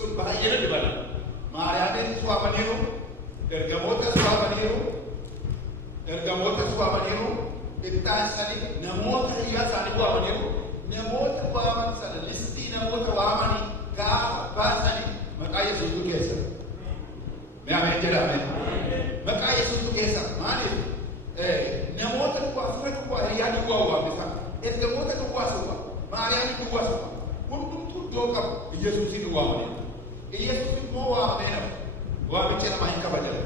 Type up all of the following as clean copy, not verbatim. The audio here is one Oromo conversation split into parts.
sun baay'ee dibala. Maariyaamiin suwaamaniiru, ergamoota suwaamaniiru, ittaan sanii namoota hiyyaa isaanii waamaniiru, namoota waaman sana listii namoota waamanii gaafa baasanii maqaa Yesuustu keessa. Mee ameen jedhame. Maqaa Yesuustu keessa maaliif? Namoota duwwaa fira duwwaa hiyyaa duwwaa waamisa. Ergamoota duwwaa suwa. Maariyaamiin duwwaa suwa. Hundumtuu iddoo qabu Yesuusin waamaniiru. Yesuus immoo waamee nama. Waamicha namaa hin kabajamu.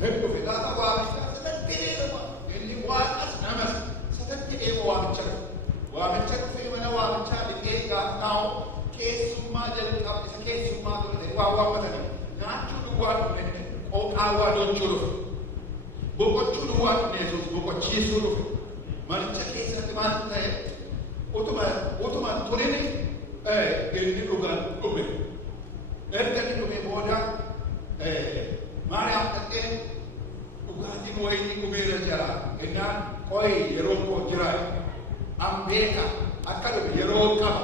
Hedduufi gaafa waamicha sadatti eegama. Inni waaqas namas sadatti eegu waamicha dhufe. Waamicha dhufee mana waamichaa dhiqee gaafa taa'u keessummaa jalqaba isa keessummaa ture waa waammatanii. Nyaachuu duwwaa dhufne qooqaa waa dochuu dhufe. Boqochuu duwwaa dhufne Yesuus boqochiisuu dhufe. Manicha keessatti maal ta'e utuma turini inni dhugaan dhume. Erga inni dhume booda Maariyaam dhaqee dhugaatiin wayinii dhumeera jira. Innaan qoyi yeroo koo jira. Ambeeka akka dhume yeroo qaba.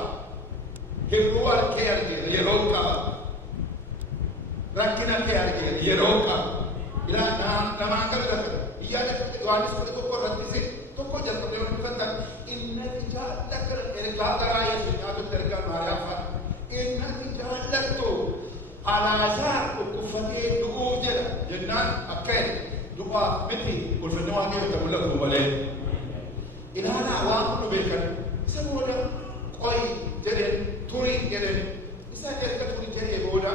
Hir'uu harkee argeera yeroo qaba. Rakkina kee argeera yeroo qaba. Namaan galgata. Iyyaa Yohaannis 11 tokko jalqabee waan dubbatan inni jaallatu ergaa garaa Yesuus nyaatutti ergaa Maariyaam fa'a. Inni jaallattu Alaazaar dhukkubfatee du'uu jedha jennaan akka'e du'aa miti ulfinni waaqayyoo ta'uu mul'atu malee. Ilaalaa waan nu beekan isa booda qoyi jedheen turii jedheen isa erga turii jedhee booda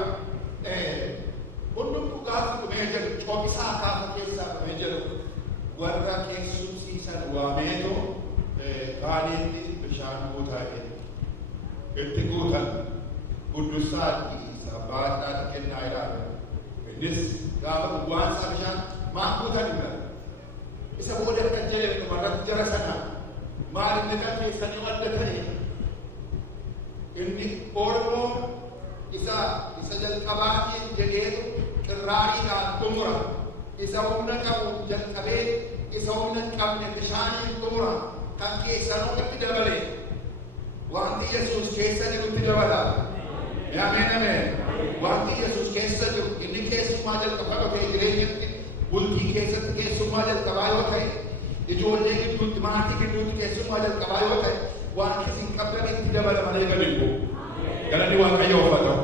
hundumtuu gaafa dhumee jedhu coomisaa kaafa keessaa dhumee jedhu warra keessumsiisan waameetu baaniitti bishaan guutaa itti guutan guddusaatti isa baadhaatti kennaa ilaala. Innis gaafa waan isaa bishaan maan guutan jira. Isa booda akka jedhe warratti jara sana maal inni kan keessanii adda ta'e inni Oromoo isa jalqabaatiin jedheetu qirraariidhaan xumura. Isa humna qabu jalqabee isa humna hin qabne bishaaniin xumura. Kan keessanuu itti dabale wanti Yesuus keessa jirutti dabala. Ameen ameen. Wanti Yesuus keessa jiru inni keessummaa jalqabaa ta'e jireenyatti bultii keessatti keessummaa jalqabaa yoo ta'e ijoollee gidduutti maatii gidduutti keessummaa jalqabaa yoo ta'e waan isin qabdan itti dabala malee gadi bu'u. Galanni Waaqayyoo haa ta'u.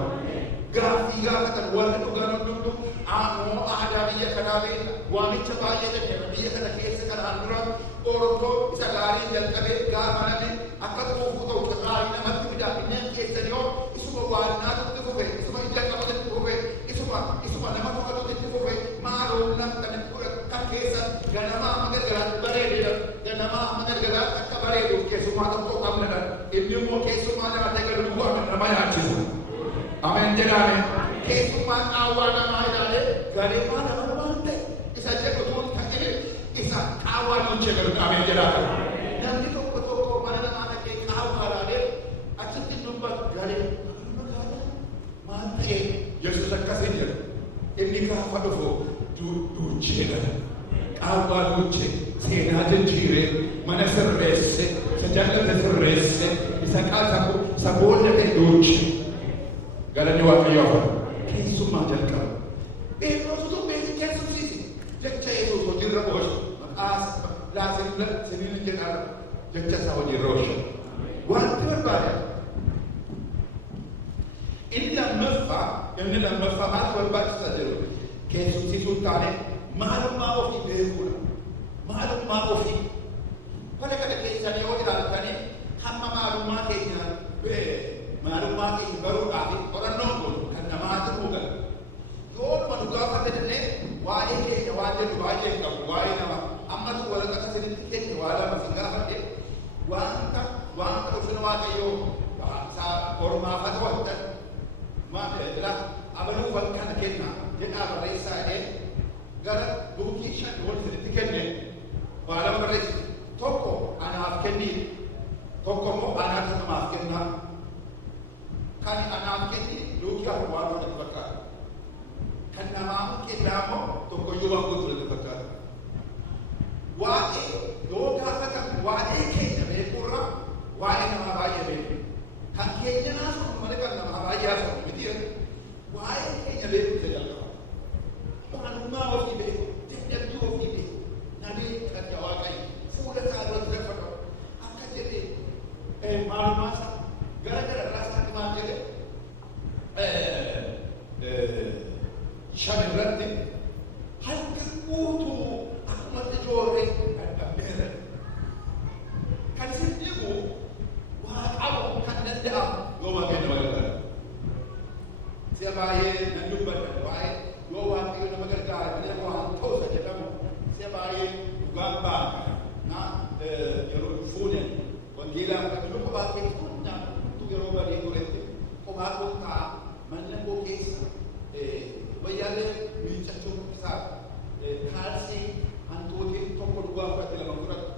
Gaaffii gaafatan warri dhugan hundumtuu ammoo aadaa biyya kanaa beekna. Waamicha baay'ee jajjaba biyya kana keessa kanaan dura Oromoo isa gaarii jalqabee gaafa namni akka xuufu ta'u qirraarii namatti fidaa binneen keessan yoo isuma waannaatutti fufe isuma ija qabatutti fufe isuma nama tokkotti fufe maaloo namtanitti fudhatu kan keessan ganamaa amma gargaraatti bareededha. Ganamaa amma gargaraatti akka bareeduuf keessummaa tokko qabnedha. Inni immoo keessummaa nyaatee gadi bu'aa nama nyaachisu. Ameen jedhame. Keessummaa qaawwaa namaa ilaalee galeemaa nama waan ta'e isa jedhu tuun ta'ee isa qaawwaa nuti jedhu ameen jedhame. Namni tokko mana namaa dhaqee qaawwaa ilaalee achitti dubbatu galee maal ta'e Yesuus akkasiin jedhu. Inni gaafa dhufu duuchee gala. Qaawwaa duuchee seenaa jijjiiree mana sirreesse isa jallate sirreesse isa qaasamu isa boollate duuchee. Galanni Waaqayyoo haa ta'u. Keessummaa jalqaba. Phexroositu keessumsiise. Jecha Yesuus hojiirra oolche. Maqaa laasiniin jedhama. Jecha isaa hojiirra oolche. Wanti barbaade. Inni lammaffaa maal barbaachisaa jiru? Keessumsiisuu taane maalummaa ofii beekuudha. Maalummaa ofii. Bara kana keessan yoo ilaaltanii hamma maalummaa keenya baruudhaaf qorannoon kun kan namaatti dhugan. Yoo nu gaafatanillee waa'ee keenya waan jedhu baay'ee qabu waa'ee nama ammatu waraqata sirriitti keenya waa lama sin gaafadhe wanta ulfina Waaqayyoo isaa ormaaf haa ta'u abaluu wal kana kenna jedhaa barreessaa jedhee gara duukii 5 wal sirriitti kenne waa lama barreessi. Tokko anaaf kennii tokko immoo anaaf namaaf kennaa. Kan anaaf kenni duukii afur waan walitti fakkaata. Kan namaaf kennaa immoo tokkoyyuu waan guutuu walitti fakkaata. Waa'ee yoo gaafatan waa'ee keenya beekuurra waa'ee namaa baay'ee beeku. Kan keenya naasuun malee kan namaa baay'ee haasa'u miti. baay'ee nan dubbadha waa'ee yoo waaqayyo nama gargaare malee waan ta'usa jedhamu isa baay'ee dhugaan ba'a na yeroo fuudhan wangeelaa akka tokko baay'ee fuudhan tu yeroo baay'ee godhatti kophaa kophaa manna koo keessa wayyaalee miiccachuu isaa kaalsii hantuutiin tokko dhugaa fudhate lama fudhatu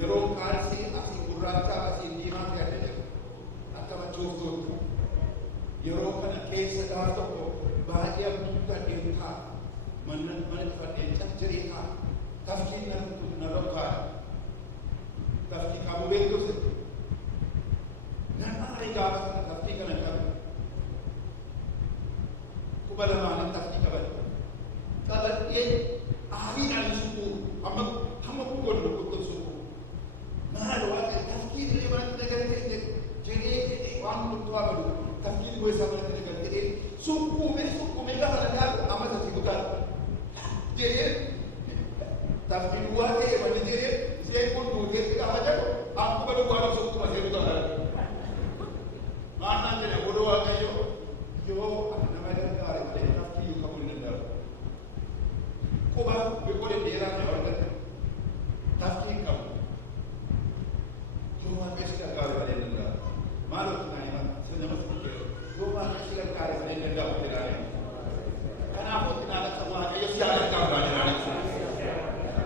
yeroo kaalsii asii gurraacha asii diimaa fudhate jedhu akka machooftuutti yeroo kana keessa gaaf tokko baay'ee abduu deemtaa mana fadheen cacciree kaa tafkii narra kaadha tafkii qabu beektuse namaarii gaafa sana tafkii kana qabu kuba lamaanin tafkii qabadhee aariidhaan sukkuu hamma godhu kuttu sukkuu maal waaqa tafkii illee manatti nagartee jedhee waan guddaa balu tafkii illee isaa manatti nagartee sukkuumee gaafa nagaatu amma tafkii guddaa jedhee tafkii duwwaa ta'e malee jedhee ishee kun duuteetti gaafa jedhu akkuma duwwaa sukkuma ishee guddaa maannaan jedhe godhu waaqayyo yoo nama gargaare malee tafkii kamuu hin danda'u kuba biqoole dheeraa ta'e argate tafkii qabu yoo waaqayyo si gargaare malee hin danda'u maaloo tunaanima nama fuudhee yoo waaqayyo si gargaare malee hin danda'u jedhaanii kanaafuu tunaanata waaqayyo si haa gargaaru jedhaanii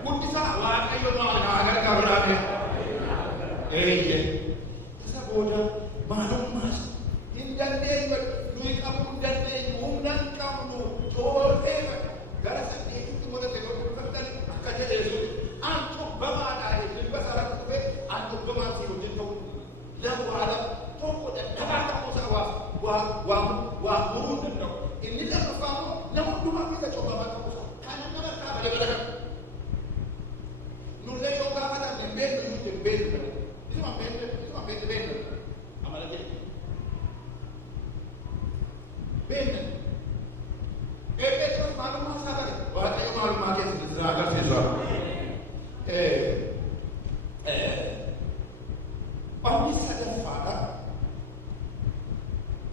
guddisaa waaqayyo haa gargaaru jedhaanii eeyye isa booda maalummaas hin dandeenyu nuyi qabuu hin dandeenyu humna hin qabnu toolee gara saddeetitti godhate godhatan akka jedheesu an cubbamaadhaa dhibba sarratti dhufe an cubbamaan si hojii ta'u lamuudhaadha tokko dadhabaa ta'uusaa waa muruu hin danda'u inni lammaffaamu nama hundumaa keessa cubbamaa ta'uusaa kana nama irraa balee bala kana nullee yoo gaafatan hin beeknu nuti hin beeknu isuma beeknu amala jedhe beeknu Petrus maalummaa isaa bare waaqayyo maalummaa keessatti isaa agarsiisu wanni sadaffaadha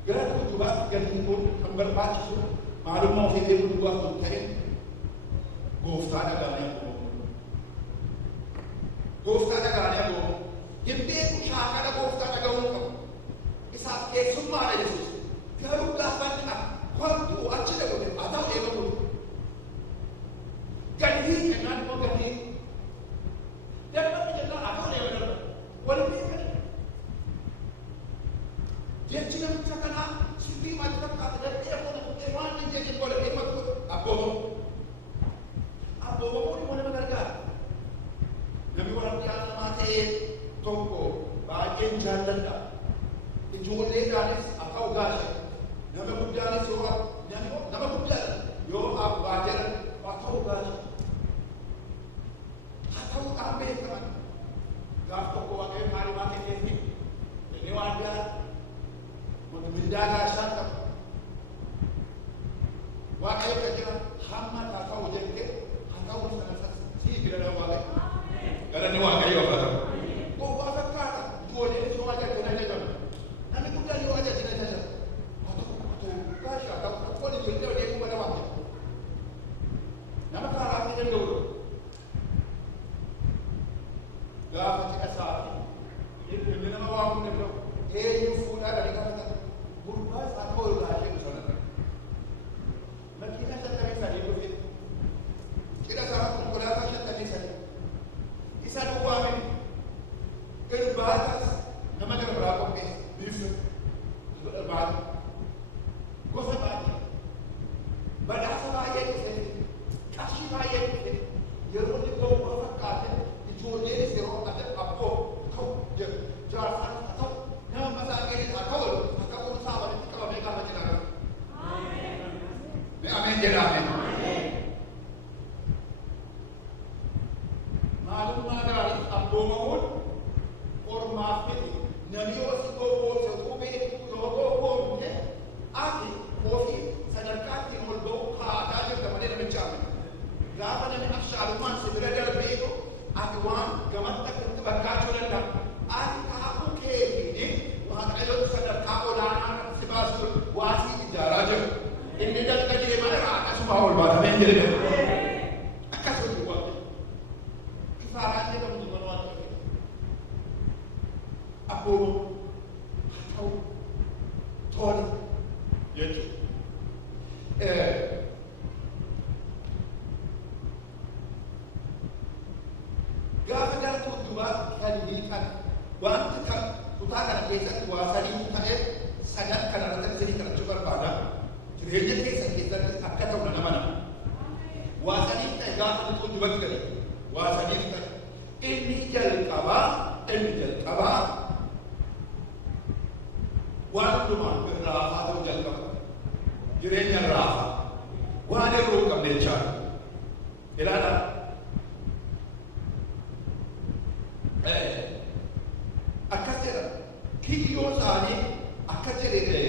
gara tujubaatti galii kun kan barbaachisu maalummaa ofii beekuu duwwaa kun ta'e gooftaa dhagaanii akkuma gooftaa dhagaanii akkuma hin beeku shaakala gooftaa dhaga'uu qabu isaaf keessummaadha yesuus garuu gaafanni kwantu achi dagote atau ego pun ganti dengan mau ganti dan apa jadi atau ego dapat walaupun kan dia cina cakap sifat macam kata dan dia pun kewan ni jadi boleh emak apa pun boleh berharga nabi orang yang mati toko bagian jalan dah dijual dari atau gas nama budaya seorang nama budaya yo aku baca atau baca atau ambil teman gaf toko wakai hari mati ini ini wajar menjaga syariat wakai kerja hamma atau jadi atau si tidak ada wakai kerana ni wakai yo kata kau bahasa kata dua dia semua aja kena jaga nanti budaya yo aja tidak jaga Kasih atau apa ni cerita dia kepada waktu. Nama kerana kita dulu. Gak kita sahaja. Ini nama waktu ni dulu. You food ada di kata berubah atau berubah itu sana. Maka kita cakap tadi itu. Kita sahaja kumpulan kita tadi saja. Isa dua ini. Terbatas. Nama kita berapa pes? Different. Terbatas. Cosa baca? Bahasa baca itu, kasih baca itu. Jangan dikau orang kata dijual jadi seorang ada apa? Kau jangan atau nama bahasa ini atau pun sama itu kalau mereka macam mana? Amin. Amin jadi amin. Malum mana apa maupun format ini. Nabi orang kau sesuatu logo pun Aki, kofi, sadarkati mulbau khaadajir kepada macam. Gapa ni asyalman sebenarnya lebih akuan gamat tak terbakar jualan. Aki kahaku ke ini, wahai ayat sadarkau lana sebasul wasi dijaraja. jedhe. Akkasuma waaqni. Kifaaraa jedhamu mana waaqni. Abbooma haa ta'u tola jechuudha. Gaafa gara fuulduraa kan hiikan wanti kan kutaa kana keessatti waa sadii ta'e sadan kana irratti isinii kadhachuu barbaada. Jireenya keessatti akka ta'u na nama nama. Waa sadii ta'e gaafa nuti fuuldurratti gala. Waa sadii ta'e inni jalqabaa waan hundumaa irraa ta'uu jalqaba. Jireenya irraa waan yeroo qabne jechaadha. Ilaalaa. Akkas jedha kiyyoo isaanii akka jedhe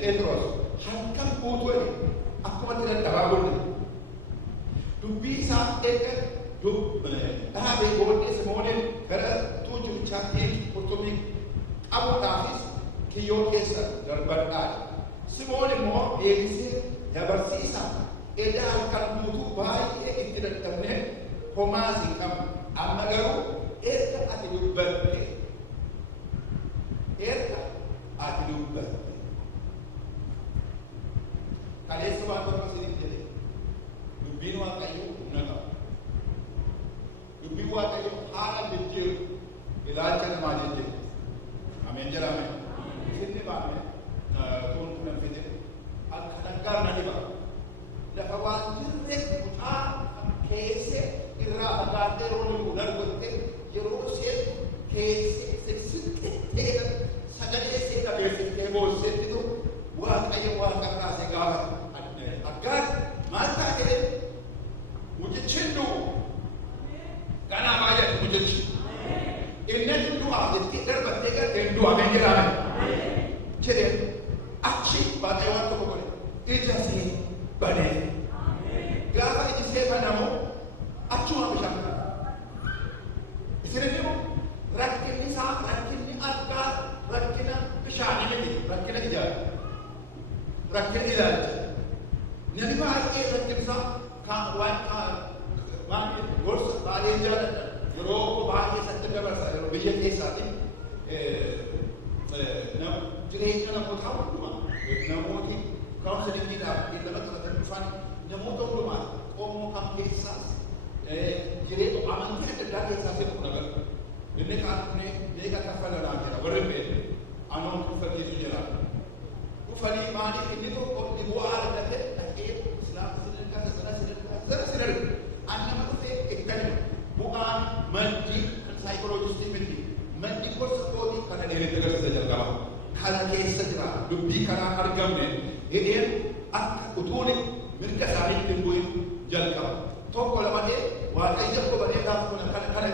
Pheexroos halkan guutuu akkuma dadhabaa godhe dubbii isaa eega dhaabee booddee Simooniin gara tuujubichaatti qurxummii qabuudhaafis kiyyoo keessa darbadhaadha. Simoon immoo deebisee dabarsiisaa edaa halkan guutuu baay'ee itti dadhabnee homaasii qabna. Amma garuu erga ati dubbatte kaleessa waan tokko isiniif jedhe dubbiin Waaqayyoo humna qaba. Dubbiin Waaqayyoo haala jijjiiru ilaalcha namaa jijjiiru. Ameen jedhame. Isinni baame tuun kunan fide akka dhaggaar na dhiba. Lafa waan jirre kutaa keesse irraa fagaattee rooni darbatte yeroo isheen keesse siqsiqee sagalee ishee dhageessitee boossettitu Waaqayyo Waaqa kaasee gaafa aggaar maal taate mucichi du'u ganaa maa jedhu mucichi inni du'aa jettee darbattee galtee du'aa mee jedhame jedhe achi Waaqayyo waan tokko godhe ija ishee banee gaafa iji ishee banamu achuma bishaan isin immoo rakkinni isaa rakkinni addaa rakkina bishaanii miti rakkina ijaara rakkina ilaalcha namni baay'ee rakkinni isaa kan waan gorsa baay'ee jaalladha yeroo baay'ee satti dabarsa yeroo biyya keessaatiin jireenya namootaa hundumaa namooti kaawunsiliingiidhaaf beellama qabatan dhufan namoota hundumaa qomoo kam keessaas jireenya amantii adda addaa keessaa seetu nagar inni kaanne beeka kaffalanaa jira warri beeku anoon tuffachiisu jira dhufanii maaliif inni tokko inni bu'aa argate dhaqee islaama sinirkasa sana sinirka annama dhufee eeggani bu'aan maddii kan saayikoloojistii miti maddii gorsa kootii kana dheeritti agarsiisa jalqaba kana keessa jira dubbii kanaa argamne hidheen akka utuuni mirga isaanii ittiin bu'in jalqaba tokko lamadee waaqayyo tokko badee gaafa kana